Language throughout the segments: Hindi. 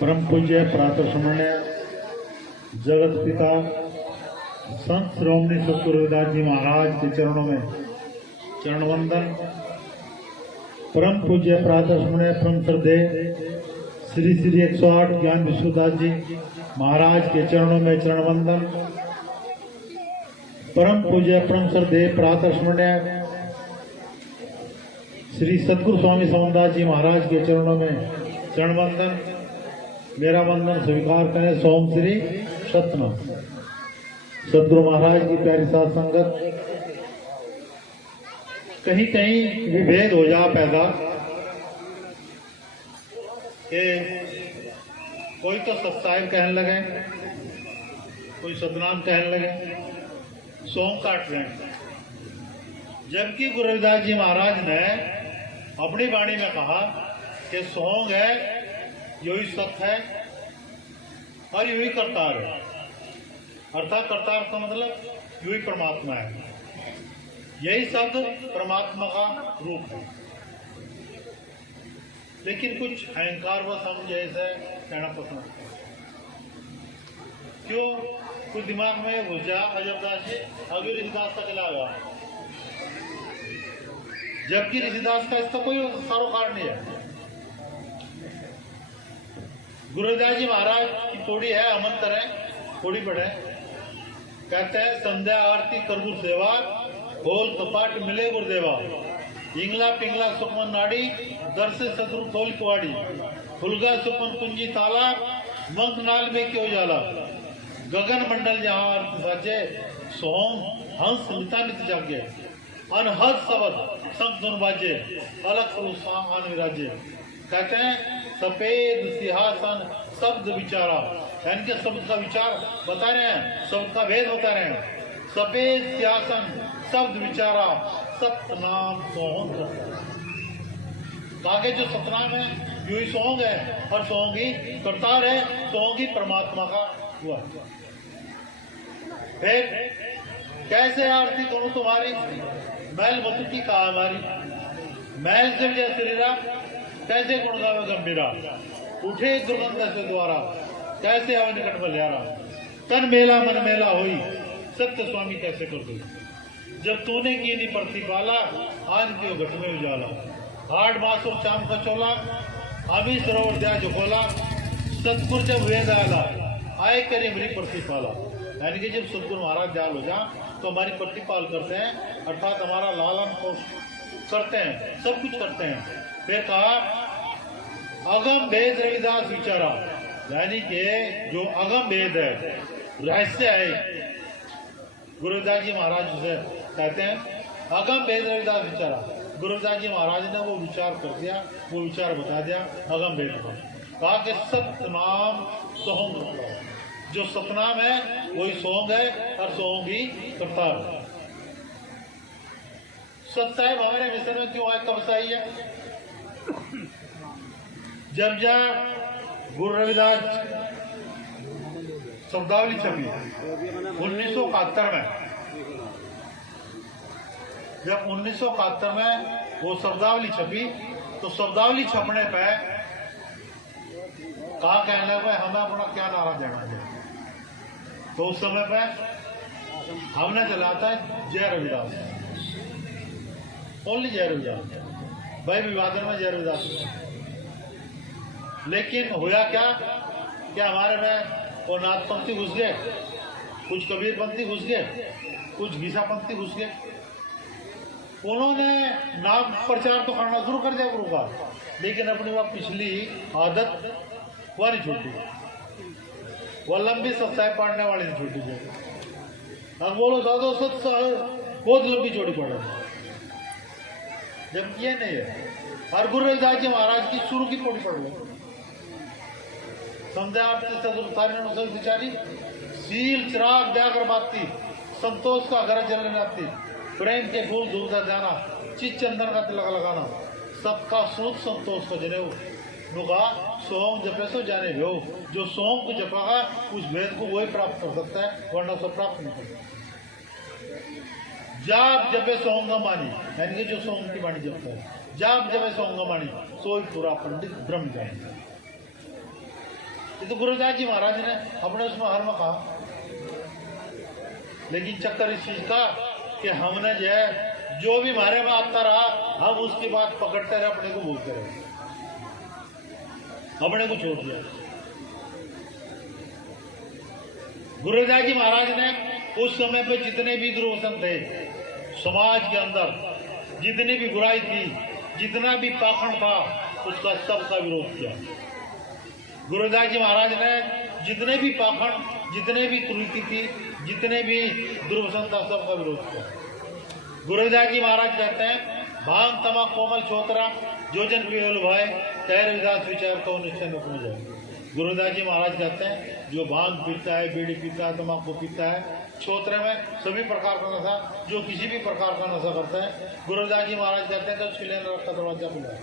परम पूज्य प्रातःस्मरणीय जगत पिता संत श्रोमणी सतगुरु रविदास जी महाराज के चरणों में चरण वंदन। परम पूज्य प्रातःस्मरणीय परम श्रद्धेय श्री श्री 108 ज्ञान विश्वदास जी महाराज के चरणों में चरण वंदन। परम पूज्य परम श्रद्धेय प्रातःस्मरणीय श्री सतगुरु स्वामी समनदास जी महाराज के चरणों में चरण वंदन। मेरा वंदन स्वीकार करें। सोम श्री सतनाम। सतगुरु महाराज की प्यारी साथ संगत, कहीं कहीं विभेद हो जा पैदा कि कोई तो सत्साहिब कहने लगे, कोई सतनाम कहने लगे, सोम काट रहे हैं। जबकि गुरु रविदास जी महाराज ने अपनी वाणी में कहा कि सोंग है यही सत्य है और यही करतार है। अर्थात करतार का मतलब यही परमात्मा है, यही शब्द परमात्मा का रूप है। लेकिन कुछ अहंकार व हम जैसे कहना पसंद है। क्यों? कुछ दिमाग में घुस जा अजबदास जी अभी ऋषिदास का चला गया, जबकि ऋषिदास का इसका कोई सरोकार नहीं है। गुरु रविदास जी महाराज की थोड़ी है, अमंतर है, थोड़ी पढ़े। कहते हैं संध्या आरती करगुर सेवा, खोल कपाट मिले गुरुदेवा, इंगला पिंगला सुखमन नाड़ी, दर से शत्रु खोल कुआड़ी, खुलगा सुपन कुंजी ताला, मंग नाल में क्यों जाला, गगन मंडल जहाँ अर्थ साजे, सोम हंस निता नित जागे, अनहद शब्द संग धुन बाजे, अलग रूप आन विराजे। कहते हैं सफेद सिंहासन शब्द विचारा, यानी कि शब्द का विचार बता रहे हैं, शब्द का भेद बता रहे हैं। सफेद सिंहासन शब्द विचारा, सतनाम सोहंग। आगे जो सतनाम है यू ही सोहंग है और सोहंग ही करतार है, सोहंग ही परमात्मा का हुआ। फिर कैसे आरती करूं तुम्हारी, मैल मतुकी का हमारी, मैल से विजय शरीरा, कैसे गुण गावे गंभीरा, उठे दुर्गंध से द्वारा, कैसे आवे निकट बलियारा, तन मेला मन मेला होई, सत्य स्वामी कैसे कर दो, जब तूने की नहीं प्रतिपाला, आज क्यों घट में उजाला, हाड़ मास और शाम का चोला, अभी सरोवर दया झोला, सतगुरु जब वेद आला, आए करे मेरी प्रतिपाला। यानी कि जब सतगुरु महाराज जाल हो जा तो हमारी प्रतिपाल करते हैं, अर्थात हमारा लालन पोषण करते हैं, सब कुछ करते हैं। फिर कहा अगम भेद रविदास विचारा, यानी कि जो अगम भेद है, रहस्य है, गुरु रविदास जी महाराज से कहते हैं अगम भेद रविदास विचारा। गुरु रविदास जी महाराज ने वो विचार कर दिया, वो विचार बता दिया अगम भेद को। कहा कि सतनाम सोहंग, जो सतनाम है वही सोहंग है और सोहंग ही करतार है। सत्साहिब हमारे मिशन में क्यों आए, कब से आई है? जब गुरु रविदास शब्दावली छपी 1971 में, जब 1971 में वो शब्दावली छपी तो शब्दावली छपने पे कहा कहने लगे हमें अपना क्या नारा देना है। तो उस समय पे हमने चलाता है जय रविदास, ओनली जय रविदास, भाई विवादन में जय रविदास। लेकिन हुआ क्या हमारे में वो नाथपंथी घुस गए, कुछ कबीरपंथी घुस गए, कुछ गीसापंथी घुस गए। उन्होंने नाम प्रचार तो करना शुरू कर दिया गुरु का, लेकिन अपनी वह पिछली आदत वह नहीं छूटी, वह लंबी सत्साई पढ़ने वाली नहीं छूटी गई। अब बोलो साधो सत्स बहुत लंबी चौड़ी पड़ रही, जबकि ये नहीं है। और गुरु रविदास जी महाराज की शुरू की पौड़ी पड़ गई, संध्या आरती विचारी, सील चिराग जाकर बाती, संतोष का घर जलने आती, प्रेम के फूल धूपदा जाना, चित चंदन का तिलक लगाना, सबका सूत संतोष का जने नुगा सोम जपे सो जाने हो। जो सोम को जपागा उस भेद को वही प्राप्त कर सकता है, वरना सब प्राप्त नहीं कर सकता। जाप जपे सोम मानी, यानी कि जो सोम की वाणी जपता है, जाप जपे सोम मानी, सोई पूरा पंडित ब्रह्म जाने। ये तो गुरुदास जी महाराज ने अपने उसमें हर में कहा। लेकिन चक्कर इस चीज का कि हमने जो है जो भी हमारे में आता रहा हम उसकी बात पकड़ते रहे, अपने को भूलते रहे, अपने को छोड़ दिया। गुरुदास जी महाराज ने उस समय पे जितने भी दुर्व्यसन थे समाज के अंदर, जितनी भी बुराई थी, जितना भी पाखंड था, उसका सबका विरोध किया। गुरुदास जी महाराज ने जितने भी पाखंड, जितने भी कुरीति थी, जितने भी दुर्व्यसन था, सबका विरोध किया। गुरुदास जी महाराज कहते हैं भांग तमक कोमल छोतरा जो जन विहल भाई तय रविदास विचार को निश्चय न अपने जाए। गुरुदास जी महाराज कहते हैं जो भांग पीता है, बीड़ी पीता है, तम्बाकू पीता है, छोतरे में सभी प्रकार का नशा, जो किसी भी प्रकार का नशा करता है, गुरुदास जी महाराज कहते हैं तो उसके लिए नरक का दरवाजा खुला है।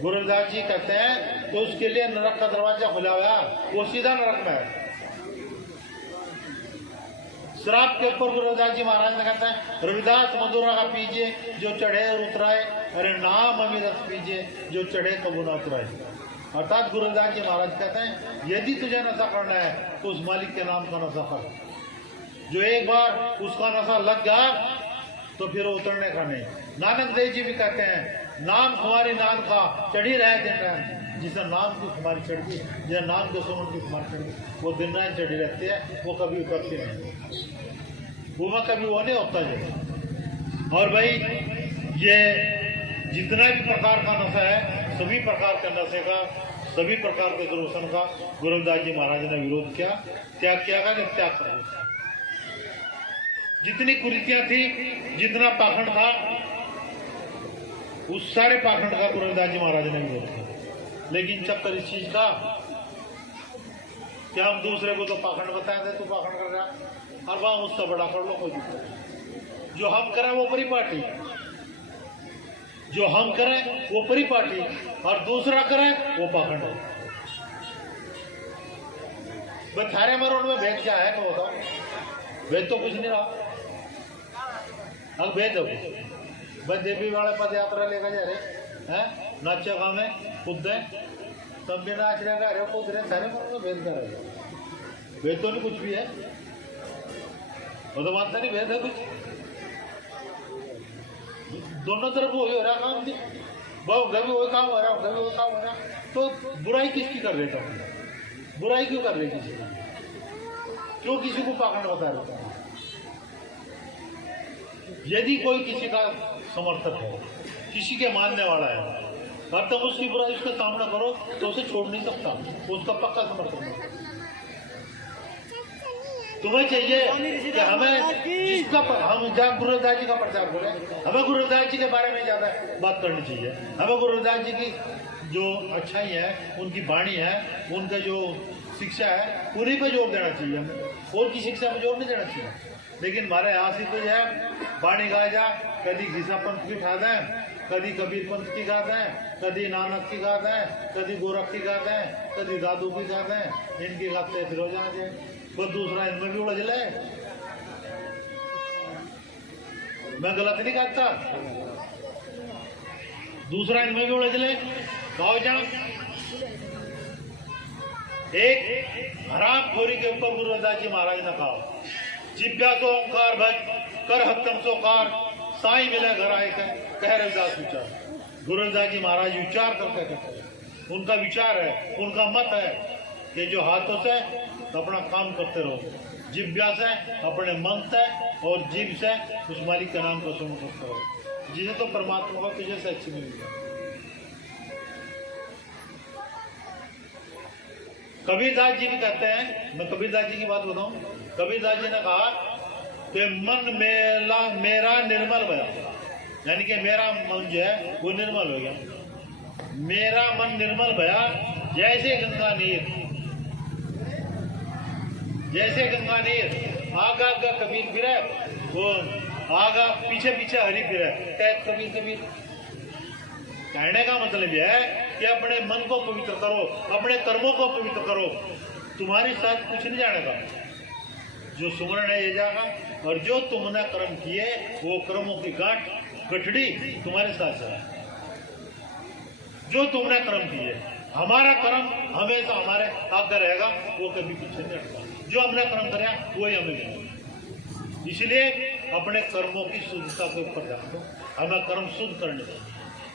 गुरुदास जी कहते हैं तो उसके लिए नरक का दरवाजा खुला हुआ, वो सीधा नरक में है। शराब के ऊपर गुरुदास जी महाराज ने कहते हैं रविदास मधुरा का पीजिए जो चढ़े और उतराए, अरे नाम अमीरस पीजिए जो चढ़े कबू ना उतराए। अर्थात गुरुदास जी महाराज कहते हैं यदि तुझे नशा करना है तो उस मालिक के नाम का नशा कर, जो एक बार उसका नशा लग गया तो फिर उतरने का नहीं। नानक देव जी भी कहते हैं नाम खुमारी नाम का चढ़ी रहे दिन रात, जिसे नाम की खुमारी चढ़ती, जिसे नाम के सुमन की खुमारी चढ़ती, वो दिन रात चढ़ी रहती है, वो कभी उतरती नहीं, वो कभी वो नहीं होता जो। और भाई ये जितना भी प्रकार का नशा है, सभी प्रकार के नशे का, सभी प्रकार के दुर्व्यसन का गुरुदास जी महाराज ने विरोध किया, त्याग किया का त्याग कर दिया। जितनी कुरीतियां थी, जितना पाखंड था, उस सारे पाखंड का गुरुदास जी महाराज ने विरोध किया। लेकिन चक्कर इस चीज का कि हम दूसरे को तो पाखंड बताए थे, तू पाखंड कर रहा, और वहां उससे बड़ा कर लो, कोई दिक्कत। जो हम करें वो परिपाटी, जो हम करें वो परिपाटी, और दूसरा करे वो पाखंड है। बस थारे मरोड़ में भेद क्या है तो बताओ? भेद तो कुछ नहीं रहा। अब भेद हो बस देवी वाले पद यात्रा लेकर जा रहे हैं, नाचे गाँव में कूदे, तब भी नाच रहे गा रहे कूद रहे, थारे मरोड़ में भेद कर रहे। भेद तो नहीं कुछ भी है, वो तो मानता नहीं भेद है कुछ। दोनों तरफ वही हो रहा काम, कभी वही काम हो रहा, कभी वही काम हो रहा, तो बुराई किसकी कर रहे थे? बुराई क्यों कर रहे किसी की? क्यों किसी को पाखंड बता रहे? यदि कोई किसी का समर्थक है, किसी के मानने वाला है, और तुम उसकी बुराई उसका सामना करो तो उसे छोड़ नहीं सकता, उसका पक्का समर्थक है। तुम्हें चाहिए कि हमें जिसका हम जहाँ गुरुदास जी का प्रचार करें, हमें गुरुदास जी के बारे में ज्यादा बात करनी चाहिए। हमें गुरुदास जी की जो अच्छाई है, उनकी वाणी है, उनका जो शिक्षा है, उन्हीं पर जोर देना चाहिए हमें, और की शिक्षा पर जोर नहीं देना चाहिए। लेकिन हमारे यहाँ से तो है वाणी गा जा, कभी घिसा पंथ की ठा दें, कभी कबीर पंथ की गाते हैं, कभी नानक की गाते हैं, कभी गोरख की गाते हैं, कभी दादू की गाते हैं, इनकी गाते फिर हो जाए वो दूसरा इनमें भी उलझ ले। मैं गलत नहीं कहता, दूसरा इनमें भी उलझ ले। कहो जा एक हराम खोरी के ऊपर गुरुदास जी महाराज ने कहा जिब्या तो ओंकार भज कर हत्तम सोकार साई मिले घर आए कह रविदास विचार। गुरुदास जी महाराज विचार करते थे, उनका विचार है, उनका मत है कि जो हाथों से अपना काम करते रहो, जिब्या से अपने मन से और जीभ से उस मालिक का नाम का सुन करते रहो, जिसे तो परमात्मा को तुझे से अच्छी मिलेगी। कबीरदास जी भी कहते हैं, मैं कबीरदास जी की बात बताऊं, कबीरदास जी ने कहा कि मन मेरा निर्मल भया, यानी कि मेरा मन जो है वो निर्मल हो गया। मेरा मन निर्मल भया जैसे गंगा नीर, जैसे गंगा नीर आगा आगा कबीर फिरे, वो आगा पीछे पीछे हरि फिरे, कहत कबीर कबीर। कहने का मतलब यह है कि अपने मन को पवित्र करो, अपने कर्मों को पवित्र करो, तुम्हारी साथ कुछ नहीं जानेगा। जो सुमरण है ये जाएगा, और जो तुमने कर्म किए वो कर्मों की गठड़ी तुम्हारे साथ जाए। जो तुमने कर्म किए हमारा कर्म हमेशा हमारे आगे रहेगा, वो कभी पीछे नहीं हटता। जो हमने कर्म कराया वही हमें मिलेगा। इसलिए अपने कर्मों की शुद्धता के ऊपर ध्यान दो। हमें कर्म शुद्ध करने चाहिए,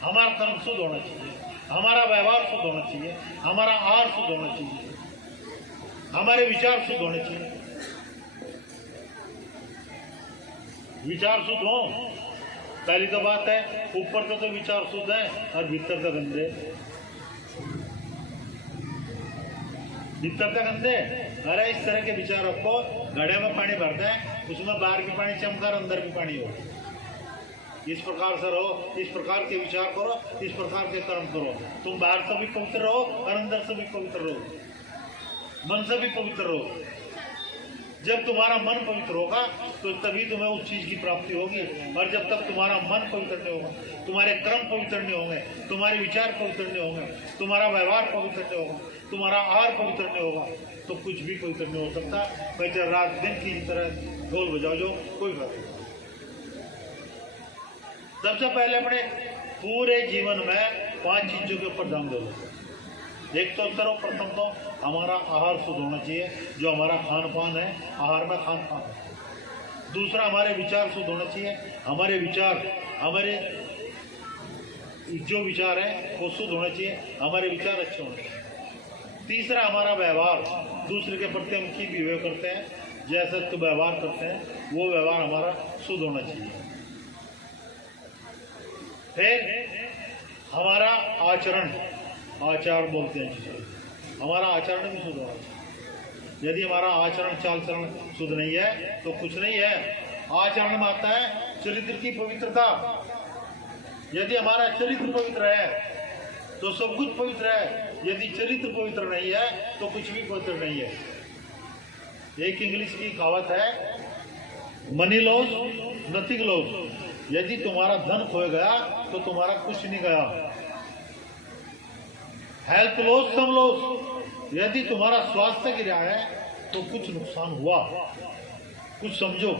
हमारा कर्म शुद्ध होना चाहिए, हमारा व्यवहार शुद्ध होना चाहिए, हमारा आहार शुद्ध होना चाहिए, हमारे विचार शुद्ध होने चाहिए। विचार शुद्ध हो, पहली तो बात है। ऊपर तो विचार शुद्ध है और भीतर तो गंदे, भीतर तक गंदे। अरे इस तरह के विचार रखो, घड़े में पानी भरते हैं, उसमें बाहर की पानी चमकर अंदर भी पानी हो। इस प्रकार से रहो, इस प्रकार के विचार करो, इस प्रकार के कर्म करो। तुम बाहर से भी पवित्र रहो और अंदर से भी पवित्र रहो, मन से भी पवित्र रहो। जब तुम्हारा मन पवित्र होगा तो तभी तुम्हें उस चीज की प्राप्ति होगी। और जब तक तुम्हारा मन पवित्र नहीं होगा, तुम्हारे कर्म पवित्र नहीं होंगे, तुम्हारे विचार पवित्र नहीं होंगे, तुम्हारा व्यवहार पवित्र नहीं होगा, तुम्हारा आहार पवित्र नहीं होगा, तो कुछ भी पवित्र नहीं हो सकता। भाई रात दिन की तरह ढोल बजाओ जो कोई बात नहीं। सबसे पहले अपने पूरे जीवन में 5 चीजों के ऊपर ध्यान दो। एक तो करो, प्रथम तो हमारा आहार शुद्ध होना चाहिए, जो हमारा खान पान है, आहार में खान पान है। दूसरा हमारे विचार शुद्ध होना चाहिए, हमारे विचार, हमारे जो विचार है वो शुद्ध होना चाहिए, हमारे विचार अच्छे होने चाहिए। तीसरा हमारा व्यवहार, दूसरे के प्रति हम की बिहेव करते हैं, जैसे तो व्यवहार करते हैं वो व्यवहार हमारा शुद्ध होना चाहिए। फिर हमारा आचरण, आचार बोलते हैं जिसे, हमारा आचरण भी शुद्ध होना चाहिए। यदि हमारा आचरण चाल चरण शुद्ध नहीं है तो कुछ नहीं है। आचरण में आता है चरित्र की पवित्रता। यदि हमारा चरित्र पवित्र है तो सब कुछ पवित्र है, यदि चरित्र पवित्र नहीं है तो कुछ भी पवित्र नहीं है। एक इंग्लिश की कहावत है, मनी लॉस नथिंग लॉस। यदि तुम्हारा धन खो गया तो तुम्हारा कुछ नहीं गया। Health loss some loss. यदि तुम्हारा स्वास्थ्य गिरा है तो कुछ नुकसान हुआ, कुछ समझो।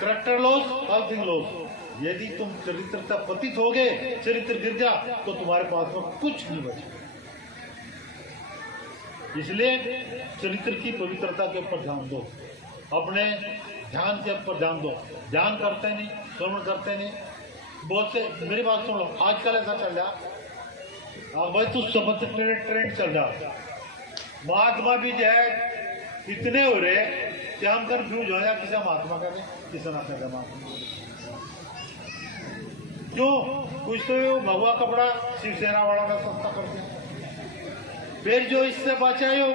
Character loss all thing loss. यदि तुम चरित्र तक पतित हो गए, चरित्र गिर गया तो तुम्हारे पास में कुछ नहीं बचा। इसलिए चरित्र की पवित्रता के ऊपर ध्यान दो, अपने ध्यान के ऊपर ध्यान दो। ध्यान करते नहीं, श्रवण करते नहीं। बहुत से, मेरी बात सुन लो, आजकल ऐसा चल रहा, भाई तू समझ ट्रेंड चल रहा। महात्मा भी जो है इतने हो रहे कि हम कंफ्यूज हो जाए, किसी महात्मा का किसी ना का महात्मा क्यों। कुछ तो भगवा कपड़ा शिवसेना वालों का सस्ता करते हैं। फिर जो इससे बचाए हो,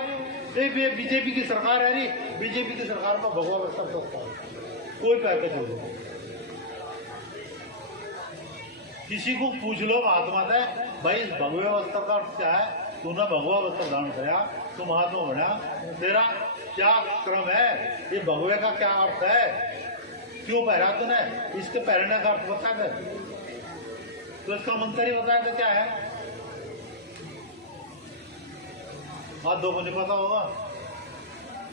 बीजेपी की सरकार है, नहीं बीजेपी की सरकार में भगवा वस्त्र सस्ता है, कोई पैकेज हो। किसी को पूछ लो महात्मा से, भाई भगवे वस्त्र का अर्थ क्या है, तूने भगवा वस्त्र धारण किया, तू महात्मा बना, तेरा क्या क्रम है, ये भगवे का क्या अर्थ है, क्यों पहरा तूने, इसके पहनने का अर्थ बता दे। तो इसका मंत्र ही बताया तो क्या है, हाथ दो को नहीं पता होगा।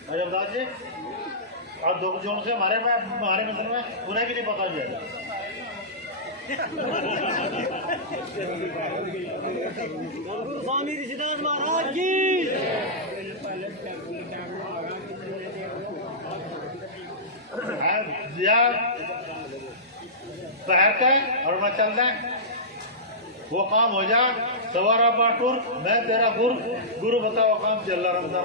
अजब दास जी, हाथ दो जोन से हमारे मित्र में उन्हें भी नहीं पता जाएगा। स्वामी ऋषिदास महाराज की पहर के और मैं चल जाए, वो काम हो जा। सवारा बाटूर मैं तेरा गुरु बताओ काम चल रहा रमदा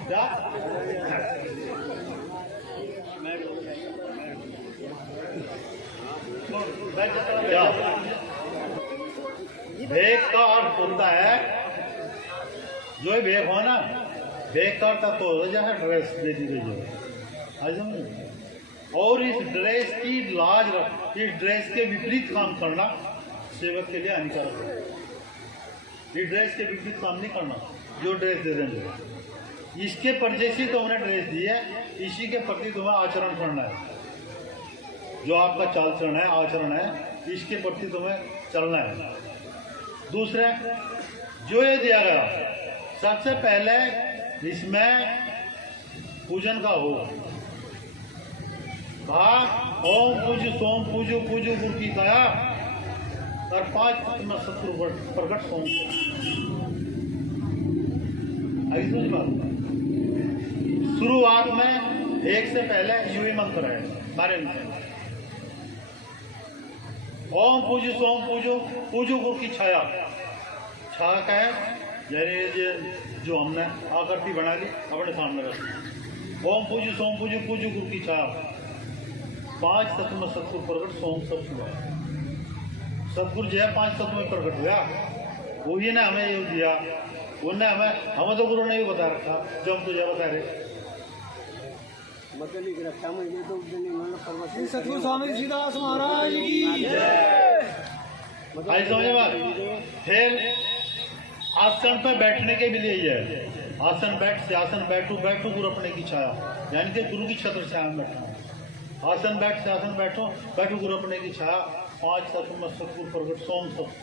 क्या। भेद का अर्थ होता है, जो ही भेद हो ना, भेद का अर्थ तो जैसे ड्रेस दे दी गई है, और इस ड्रेस की लाज रख, इस ड्रेस के विपरीत काम करना सेवक के लिए हानिकारक है। इस ड्रेस के विपरीत काम नहीं करना। जो ड्रेस दे देंगे, इसके परजेसी तो उन्हें ड्रेस दी है, इसी के प्रति तुम्हें आचरण करना है। जो आपका चाल चलन है, आचरण है, इसके प्रति तुम्हें चलना है। दूसरे, जो ये दिया गया, सबसे पहले इसमें पूजन का हो। कहा ओम पूज सोम पूजो पूजो गुरु की काया, और 5 तत्व में सत्पुर प्रकट सोम। आई समझ बात? शुरुआत में एक से पहले यूं ही मंत्र है बारे में। ओम पूजो सोम पूजो, पूजो गुरु की छाया। छाया का है यानी जो हमने आकृति बना ली अपने सामने रख। ओम पूजो सोम पूजो, पूजो गुरु की छाया। 5 तत्व में सतगुरु प्रकट सोम सब हुआ। सतगुरु जो है 5 तत्व में प्रकट हुआ, वही ने हमें ये दिया। उन्हें हमें तो गुरु ने भी बता रखा जो हम तुझे बता रहे। सतगुरु स्वामी ऋषिदास महाराज की आई समझे बात? फिर आसन पे बैठने के भी लिए है। आसन बैठ से आसन बैठो, बैठो गुरु अपने की छाया, यानी कि गुरु की छत्र छाया में बैठना। आसन बैठ से आसन बैठो, बैठो गुरु अपने की छाया। 5 तत्व में सतगुरु प्रकट सोम शब्द,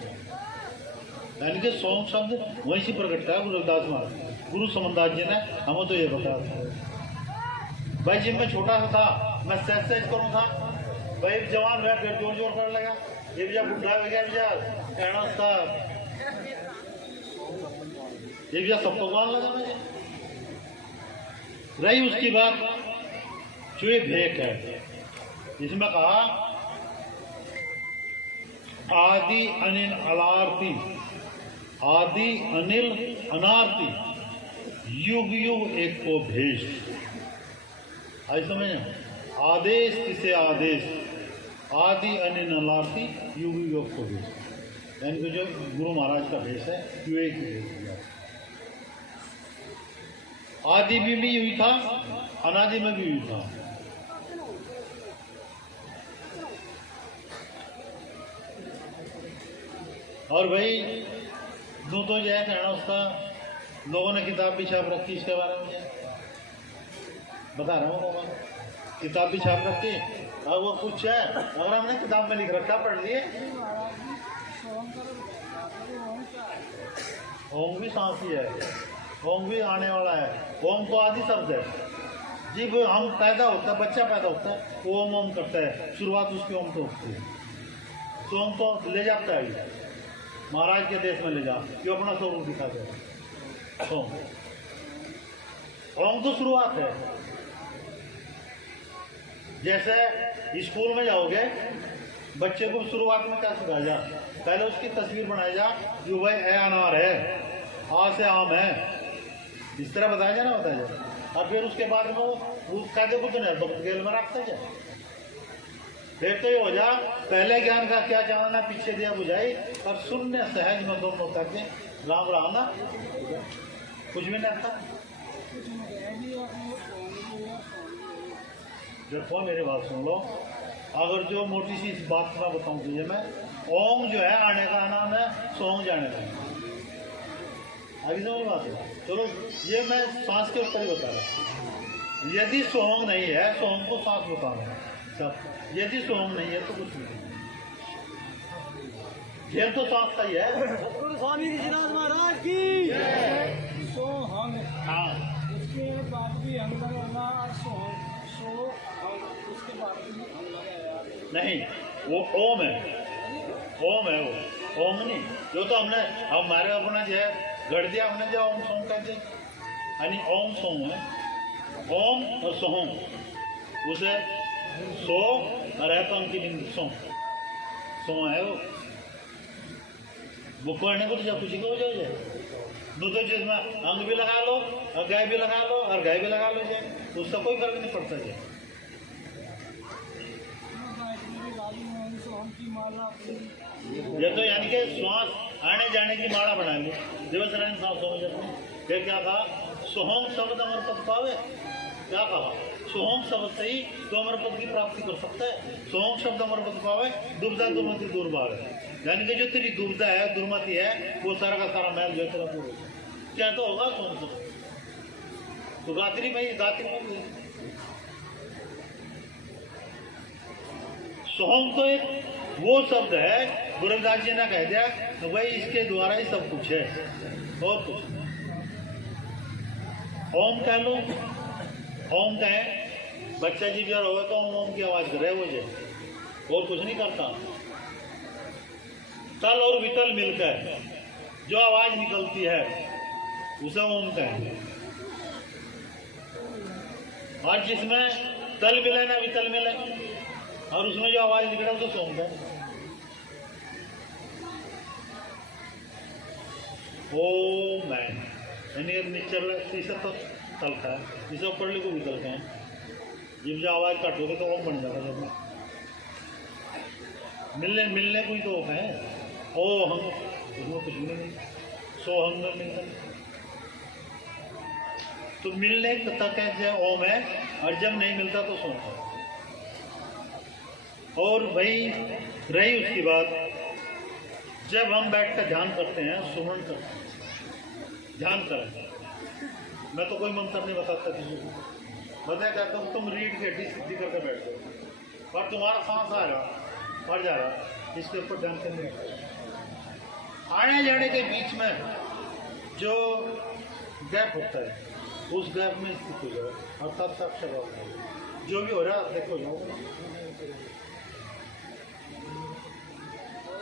यानी कि सोम शब्द वहीं से प्रकट था गुरु रविदास महाराज, गुरु समनदास जी ने हमें तो ये बताया था। भाई जिम में छोटा सा था, मैं सहज करूँ था भाई, जवान हुआ फिर जोर जोर कर लगा, ये भी बुढ़ा हो गया कहना था, ये भी सब भगवान लगा मुझे। रही उसकी बात जो ये भेक है, जिसमें कहा आदि अनिल अलारती, आदि अनिल अनारती, युग युग एक को भेष। आज समझ आदेश किसे आदेश, आदि अनिल अलारती, युग युग को भेष, यानी कि जो गुरु महाराज का भेष है यो एक ही भेष है। आदि में भी यही था, अनादि में भी यही था। और भाई दो तो जो है कहना उसका, लोगों ने किताब भी छाप रखी इसके बारे में, बता रहा हूँ। किताब भी छाप रखी, और वो कुछ है अगर हमने किताब में लिख रखा पढ़ लिए। ओम भी सांस ही है, ओम भी आने वाला है। ओम तो आदि शब्द है जी। वो हम पैदा होता है, बच्चा पैदा होता है, ओम ओम करता है, शुरुआत उसकी ओम तो होती है। सोम तो ले जाता है महाराज के देश में ले जा, क्यों अपना स्वरूप दिखाते हैं। सोम ओम तो शुरुआत है। जैसे स्कूल में जाओगे, बच्चे को शुरुआत में क्या सिखाया जा, पहले उसकी तस्वीर बनाई जा, जो भाई ए अनार है, आ से आम है, इस तरह बताया जाए ना, बताया जाए। और फिर उसके बाद में वो कायदे को तो नहीं तो गेल में रखता जाए। फिर तो ये हो जा, पहले ज्ञान का क्या जानना, पीछे दिया बुझाई, और शून्य सहज में दोनों करके राम राम ना कुछ भी नहीं था। देखो मेरी बात सुन लो, अगर जो मोटी सी इस बात का बताऊं तुझे मैं, ओम जो है आने का नाम है, सोम जाने का। आगे समझ बात है। चलो ये मैं सांस के ऊपर ही बता रहा हूँ। यदि सोम नहीं है, सोम को सांस बता रहा हूँ सब। यदि सोम नहीं है तो कुछ नहीं, खेल तो सांस का ही है। सतगुरु स्वामी ऋषिदास महाराज की सोहंग, हाँ उसके बाद भी हम लगाना उसके बाद भी हम लगाया नहीं, वो ओम है, ओम है वो, ओम नहीं। जो तो हमने हमारे अपना जो है गढ़ दिया हमने, जो ओम सोम कहते हैं, यानी ओम सोम है। ओम और सोम, उसे सो और है तो उनकी बिंदु सोम, सोम है वो पढ़ने को तो जब खुशी को हो जाए। दो चीज में अंग भी लगा लो और गाय भी लगा लो और गाय भी लगा लो जाए, उसका कोई फर्क नहीं पड़ता जाए। ये तो यानी कि श्वास आने जाने की माला बना ली, दिवस रानी सांस हो जाते हैं। फिर क्या कहा, सोहम शब्द अमर पद पावे। क्या कहा, सोहम शब्द से ही तो अमर पद की प्राप्ति कर सकता है। सोहम शब्द अमर पद पावे, दुर्दा दुर्मति दूर भावे, यानी कि जो तेरी दुर्दा है, दुर्मति है, वो सारा का सारा मैल जो है तेरा पूरा क्या तो होगा। सोहम शब्द तो गात्री में भी सोहम तो एक वो शब्द है, गुरु रविदास जी ने कह दिया तो भाई इसके द्वारा ही सब कुछ है और कुछ नहीं। ओम कह लो, ओम कहें, बच्चा जी जब होगा तो ओम ओम की आवाज करे वो जो और कुछ नहीं करता। तल और वितल मिलकर जो आवाज निकलती है उसे ओम कहेंगे। और जिसमें तल मिले ना वितल मिले और उसमें जो आवाज निकले उसे सोम कहेंगे। ओम है यानी एक निचर तीसरा तो तलका है, जिसे ऊपर लिखो वितल का है। जब जो आवाज काटोगे तो ओम बन जाता है। मिलने कोई तो है ओ हम उसमें कुछ भी नहीं, सो हम मिलता तो मिलने तक है ओम है, और जब नहीं मिलता तो सोम है। और वही रही उसकी बात, जब हम बैठकर ध्यान करते हैं, सुमन करते हैं, ध्यान करें। मैं तो कोई मंत्र नहीं बताता किसी को, मैं कहता हूँ तुम रीढ़ की हड्डी सीधी करके बैठो और तुम्हारा सांस आ रहा मर जा रहा, इसके ऊपर ध्यान करने आने जाने के बीच में जो गैप होता है उस गैप में स्थित हो जाओ, अर्थात साक्षर हो जाओ। जो भी हो रहा है देखो जाओ,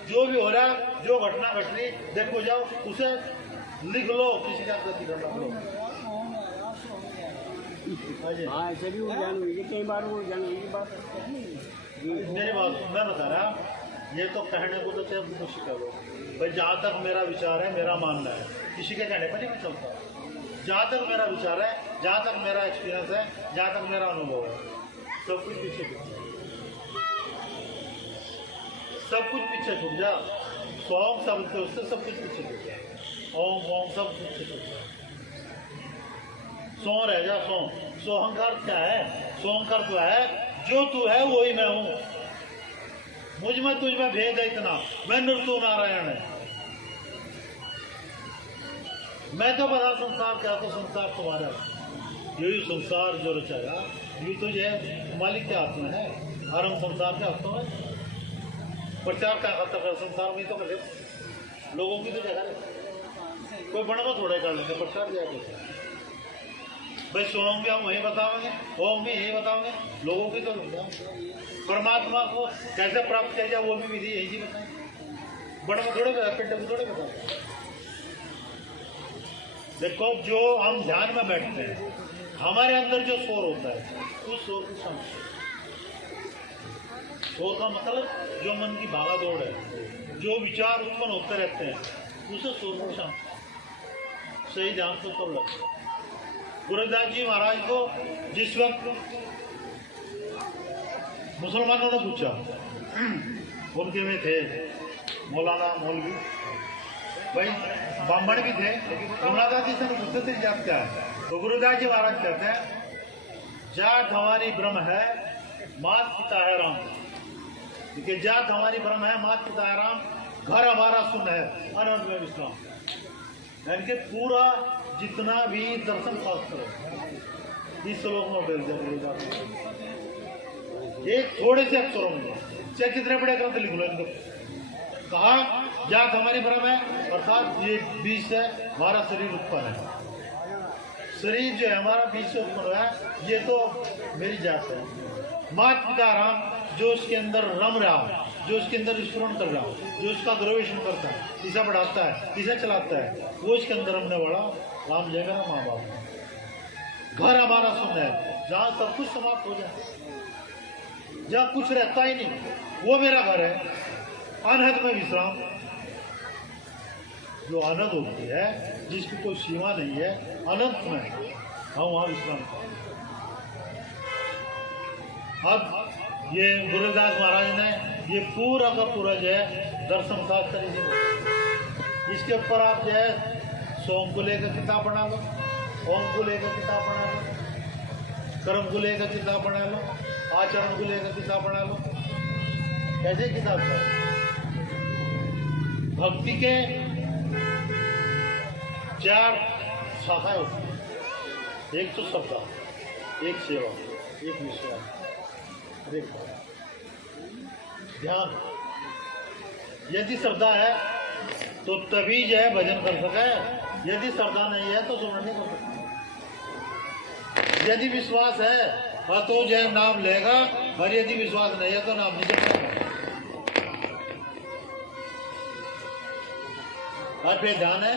जो भी हो रहा है, जो घटना घट रही देखो जाओ, उसे लिख लो, किसी का गति करना लो। हाँ ऐसे भी उलझन हुई कई बार, उलझन हुई बात मेरी बात मैं बता रहा, ये तो कहने को तो चाहे कुछ कर लो भाई, जहाँ तक मेरा विचार है, मेरा मानना है, किसी के कहने पर नहीं चलता। जहाँ तक मेरा विचार है, जहाँ तक मेरा एक्सपीरियंस है, जहाँ तक मेरा अनुभव है, सब कुछ पीछे सब कुछ पीछे छूट जा। सोम शब्द से उससे सब कुछ पीछे छूट जा। ओम ओम सब कुछ पीछे छूट जा, सो रह जा। सोहंकार क्या है? सोहंकार तो है जो तू है वही मैं हूँ, मुझ में तुझ में भेद है इतना, मैं निर्तु नारायण है। मैं तो बता संसार क्या, तो संसार तुम्हारा है। यही संसार जो रचाया ये तो ये मालिक के हाथ में है, और हम संसार के हाथों में प्रचार का खत्म कर, संसार में तो कर लोगों की तो जगह कोई बड़ा थोड़ा कर लेंगे, प्रचार जाएगा भाई। सोम भी हम वही बताओगे, ओम भी यही बताओगे, लोगों की तो परमात्मा को कैसे प्राप्त किया जाए वो भी विधि यही बताएं, बड़े में थोड़े पिंड में थोड़े बताओ। देखो जो हम ध्यान में बैठते हैं, हमारे अंदर जो शोर होता है उस शोर को समझो। शोर का मतलब जो मन की भागा दौड़ है, जो विचार उत्पन्न होते रहते हैं, उसे शोर को समझो। सही ध्यान से सब लगता। गुरुदास जी महाराज को जिस वक्त मुसलमानों ने पूछा, उनके में थे मौलाना मौलवी, भाई ब्राह्मण भी थे, गुरुदास जी से पूछते थे जात क्या है, तो गुरुदास जी महाराज कहते हैं जात हमारी ब्रह्म है, मात पिता है राम। क्योंकि जात हमारी ब्रह्म है, मात पिता है राम, घर हमारा सुन है, अनंत में विश्राम। यानी कि पूरा जितना भी दर्शन शास्त्र है इस श्लोक में बैठ जाए, एक थोड़े से अक्षरों में, चाहे कितने बड़े ग्रंथ लिख लो इनको। कहा जात हमारी ब्रह्म है, अर्थात ये बीज से हमारा शरीर उत्पन्न है। शरीर जो है हमारा बीज से उत्पन्न हुआ है, ये तो मेरी जात है। मात पिता राम, जो उसके अंदर रम रहा, जो उसके अंदर विस्फोरण कर रहा, जो उसका ग्रोवेशन करता है, इसे बढ़ाता है, इसे चलाता है, वो इसके अंदर हमने बढ़ा। राम जय मेरा माँ बाप। घर हमारा सुन है, जहाँ सब कुछ समाप्त हो जाए, जहाँ कुछ रहता ही नहीं, वो मेरा घर है। अनहद में विश्राम, जो अनंत होती है, जिसकी कोई सीमा नहीं है, अनंत में हम वहाँ विश्राम करते। अब ये गुरुदास महाराज ने ये पूरा का पूरा जो है दर्शन शास्त्र इसके ऊपर आप जो है सोम को लेकर किताब बना लो, ओम को लेकर किताब बना लो, कर्म को लेकर किताब बना लो, आचरण को लेकर किताब बना लो। कैसे किताब का भक्ति के 4 शाखाएं होती हैं। एक तो श्रद्धा, एक सेवा, एक विश्वास, एक ध्यान। यदि श्रद्धा है तो तभी जो है भजन कर सके, यदि श्रद्धा नहीं है तो सुमरण नहीं कर सकते। यदि विश्वास है तो जो है नाम लेगा, और यदि विश्वास नहीं है तो नाम नहीं जपेगा। और फिर ध्यान है,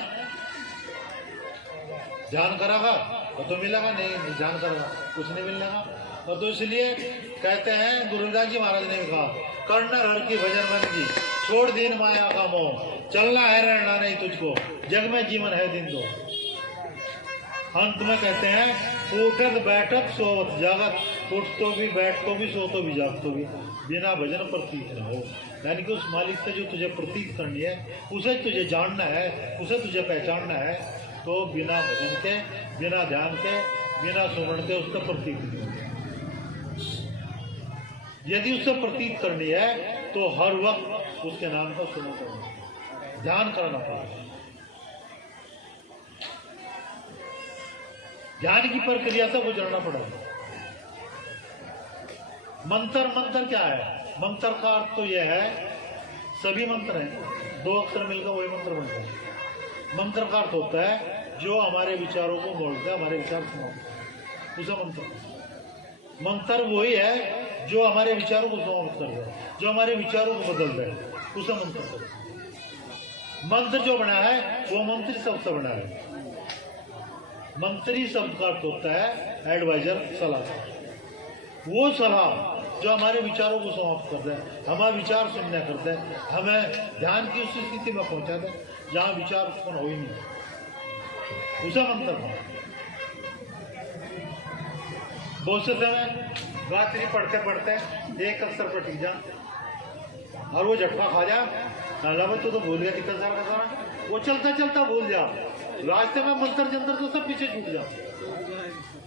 ध्यान करेगा तो मिलेगा, नहीं ध्यान करेगा कुछ नहीं मिलेगा। और तो इसलिए कहते हैं गुरु रविदास जी महाराज ने कहा, करना हर की भजन मन की, छोड़ दीन माया का मोह, चलना है रहना नहीं तुझको, जग में जीवन है दिन दो। अंत में कहते हैं उठत बैठत सोवत जागत, उठ तो भी बैठ तो भी सो तो भी जाग तो भी, बिना भजन प्रतीत न हो। यानी कि उस मालिक से जो तुझे प्रतीत करनी है, उसे तुझे जानना है, उसे तुझे पहचानना है, तो बिना भजन के, बिना ध्यान के, बिना सुमरण के उसका प्रतीत नहीं होगा। यदि उससे प्रतीत करनी है तो हर वक्त उसके नाम का सुमरण करना, ध्यान करना पड़ेगा। ध्यान की प्रक्रिया से गुजरना पड़ेगा। मंत्र क्या है? मंत्र का अर्थ तो यह है, सभी मंत्र हैं, दो अक्षर मिलकर वही मंत्र बनता है। मंत्र का अर्थ होता है जो हमारे विचारों को मोड़ता है, हमारे विचार समाप्त, उसे मंत्र। मंत्र वही है जो हमारे विचारों को समाप्त कर दे, जो हमारे विचारों को बदल दे, उसे मंत्र कहते हैं। मंत्र जो बना है वो मंत्री शब्द से बना है। मंत्री शब्द का अर्थ होता है एडवाइजर, सलाह। वो सलाह जो हमारे विचारों को समाप्त कर दे, हमारे विचार शून्य कर दे, हमें ध्यान की उस स्थिति में पहुंचा दे जहां विचार उत्पन्न हो ही नहीं, उसे मंत्र है। बहुत से समय गायत्री पढ़ते पढ़ते एक अक्षर पर टिक जा और वो झटका खा जा, भाई तो भूल गया दिक्कत सारा, वो चलता चलता भूल जा, रास्ते में मंत्र जंतर तो सब पीछे छूट जा,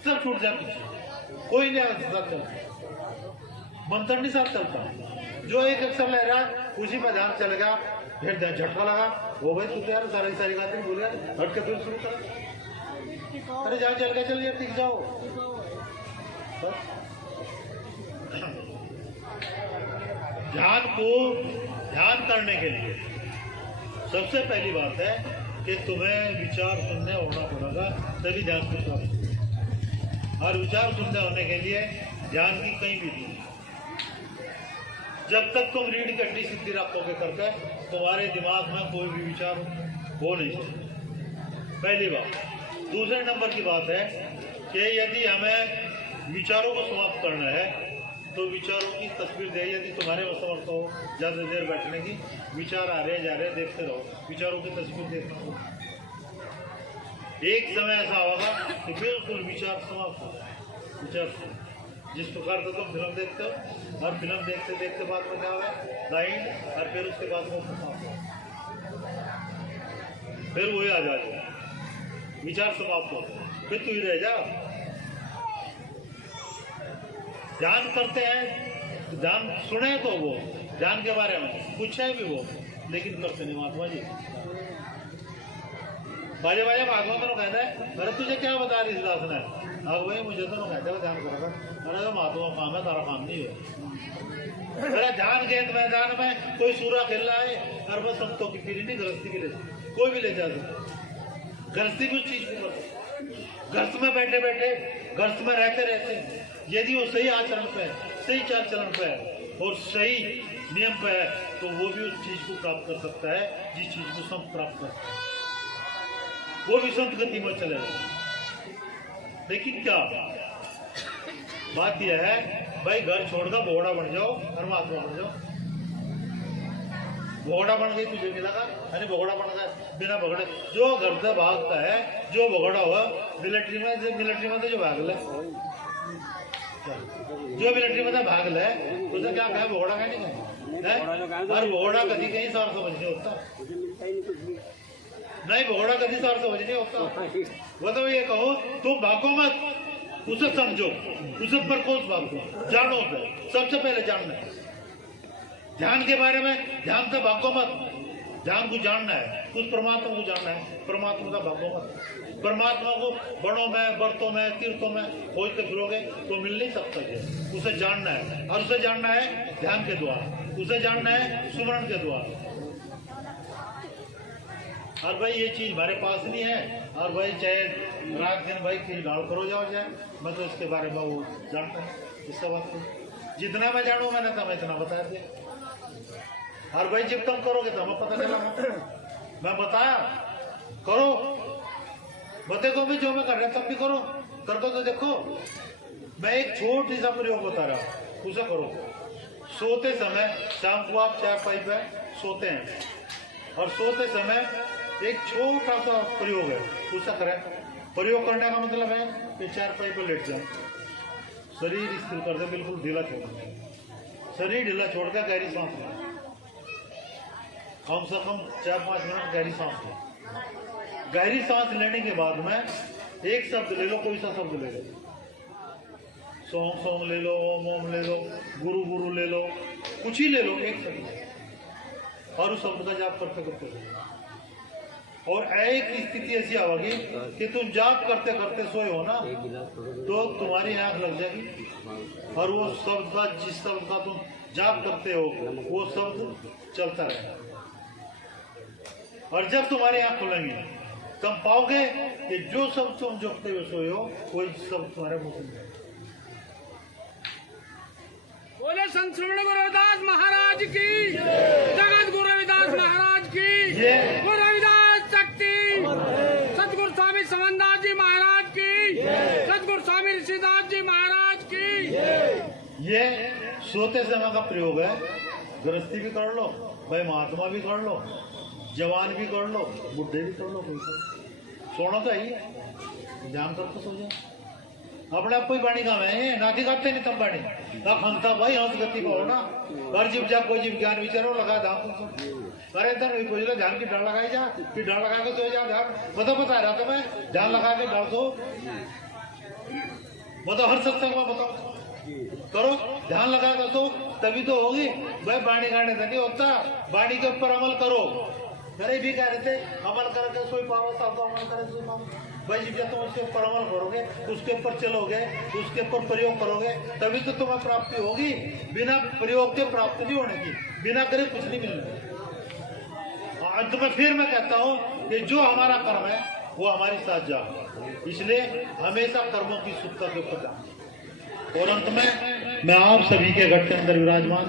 सब छूट जा पीछे, कोई नहीं साथ चलता, मंत्र नहीं साथ चलता। जो एक अक्षर ले रहा है उसी पर ध्यान चलेगा, फिर झटका लगा, वो भाई तू तो यार सारी गायत्री भूल गया, हट के फिर शुरू कर, अरे जाओ चल के चलिए टिक जाओ। ध्यान करने के लिए सबसे पहली बात है कि तुम्हें विचार शून्य होना पड़ेगा, तभी ध्यान को प्राप्त होगा। और विचार शून्य होने के लिए ध्यान की कई विधि है। जब तक तुम रीढ़ की हड्डी सीधी रखोगे करके, तुम्हारे दिमाग में कोई भी विचार हो नहीं सकता, पहली बात। दूसरे नंबर की बात है कि यदि हमें विचारों को समाप्त करना है तो विचारों की तस्वीर दे, यदि तुम्हारे में समर्थ हो ज़्यादा देर बैठने की, विचार आ रहे जा रहे देखते रहो, विचारों की तस्वीर देखना हो। एक समय ऐसा होगा कि बिल्कुल विचार समाप्त हो, विचार जिस प्रकार से तुम फिल्म देखते हो और फिल्म देखते देखते बाद में क्या होगा लाइन, और फिर उसके बाद वो समाप्त हो, फिर वही आ जाएगा, विचार समाप्त हो, फिर तू ही रह जा। ध्यान करते हैं, ध्यान सुने तो वो ध्यान के बारे में पूछे भी वो, लेकिन करते नहीं। महात्मा जी बाजे बाजे महात्मा तो कहता है, अरे तुझे क्या बता रही इस दास ने, अब वही मुझे तो कहते ध्यान करेगा, अरे तो महात्मा काम है, तारा काम नहीं है। अरे ध्यान के मैदान में कोई सूरा खेल रहा है, अरे बस संतों की पीढ़ी नहीं, गृहस्थी की ले, कोई भी ले जा सकता, गृहस्थी भी उस चीज को करते, गृहस्थ में बैठे बैठे, गृहस्थ में रहते रहते यदि वो सही आचरण पे है, सही चाल चलन पे है और सही नियम पे है, तो वो भी उस चीज को प्राप्त कर सकता है जिस चीज को संत प्राप्त करता है, वो भी संत गति में चलेगा। लेकिन क्या बात यह है, भाई घर छोड़कर भोगड़ा बन जाओ, परमात्मा बन जाओ। भोगड़ा बन गई तुझे मिलेगा, अरे भोगड़ा बन गया बिना भगड़े, जो घर से भागता है, जो भोगड़ा हुआ मिलिट्री में तो जो भाग ले, जो मिलिट्री में भाग ले, उसे क्या कहे भोगड़ा का नहीं, और भोगड़ा कभी कहीं सार समझ नहीं होता, नहीं भोगड़ा कभी सार समझ नहीं होता। वो तो ये कहो तुम भागो मत, उसे समझो, उसे प्रकोष्ठ भागो, जानो उसे, सबसे पहले जानना है ध्यान के बारे में, ध्यान से भागो मत, ध्यान को जानना है, उस परमात्मा को जानना है, परमात्मा का भागो मत। परमात्मा को बड़ों में, बर्तों में, तीर्थों में खोजते फिरोगे तो मिल नहीं सकता है, उसे जानना है, और उसे जानना है ध्यान के द्वारा, उसे जानना है सुमरण के द्वारा। और भाई ये चीज हमारे पास नहीं है, और भाई चाहे रात दिन भाई किसी गाँव करो जाओ जाए, मैं तो इसके बारे में वो जानता है, इसका बात को जितना मैं जानू मैंने तो मैं इतना बता दिया, और भाई जब तुम करोगे तो हमें पता चला। मैं बताया करो, बतेगा भी जो मैं कर रहा तब भी करो, कर दो तो देखो। मैं एक छोटी सा प्रयोग बता रहा हूं, उसे करो। सोते समय शाम को आप चाय पाई पे सोते हैं और सोते समय एक छोटा सा प्रयोग है, उसे करें। प्रयोग करने का मतलब है कि चार पाई पर लेट जाए, शरीर स्थिर कर दे, बिल्कुल ढीला छोड़ दे, शरीर ढीला छोड़कर गहरी सांस लें, कम से कम 4-5 मिनट गहरी सांस लें। गहरी सांस लेने के बाद में एक शब्द ले लो, कोई सा शब्द ले लो, सोम सोम ले लो, ओम ओम ले लो, गुरु गुरु ले लो, कुछ ही ले लो, एक शब्द, और उस शब्द का जाप करते करते और एक स्थिति ऐसी आएगी कि तुम जाप करते करते सोए हो ना, तो तुम्हारी आंख लग जाएगी और वो शब्द का, जिस शब्द का तुम जाप करते हो वो शब्द चलता रहेगा। और जब तुम्हारी आंख खुलेंगी तुम पाओगे कि जो शब्द तुम जपते हुए सोए हो वही शब्द तुम्हारे मुंह से। बोले संत श्रवण गुरु रविदास महाराज की, जगत गुरु रविदास महाराज की, गुरु रविदास शक्ति, सतगुरु स्वामी समनदास जी महाराज की, सतगुरु स्वामी ऋषिदास जी महाराज की। ये सोते समय का प्रयोग है। गृहस्थी भी कर लो भाई, महात्मा भी कर लो, जवान भी कर लो, बुढ़े भी कर लो, कोई सोना चाहिए, ध्यान करके सो जाओ। अपने आप कोई बाणी काम है ना कि करते नहीं तब बाणी तब हंसता भाई, हंस गति को ना हर जीव जब कोई जीव ज्ञान विचारो लगा धाम। अरे इधर पूछ लो ध्यान की डाल लगाई जा, फिर डाल लगा के सो जा, ध्यान बता रहा था मैं, ध्यान लगा के डाल दो, बताओ हर सत्संग में बताओ करो, ध्यान लगा कर सो तभी तो होगी भाई। बाणी गाने से नहीं होता, बाणी के ऊपर अमल करो। अरे भी कह रहे थे अमल करके सोई पाओ, तो अमल करे सोई पाओ भाई। जब तुम उसके ऊपर अमल करोगे, उसके ऊपर चलोगे, उसके ऊपर प्रयोग करोगे, तभी तो तुम्हें प्राप्ति होगी। बिना प्रयोग के प्राप्ति नहीं होने की, बिना करे कुछ नहीं मिलना। अंत में फिर मैं कहता हूँ कि जो हमारा कर्म है वो हमारी साथ जा, इसलिए हमेशा कर्मों की शुद्धता के ऊपर जा। और अंत में मैं आप सभी के घट के अंदर विराजमान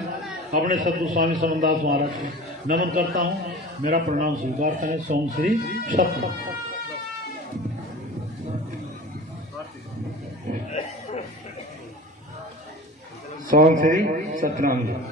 अपने सतगुरु स्वामी समनदास महाराज को नमन करता हूँ। मेरा प्रणाम स्वीकार करें। सोम श्री सत्य। सोम श्री सतनाम।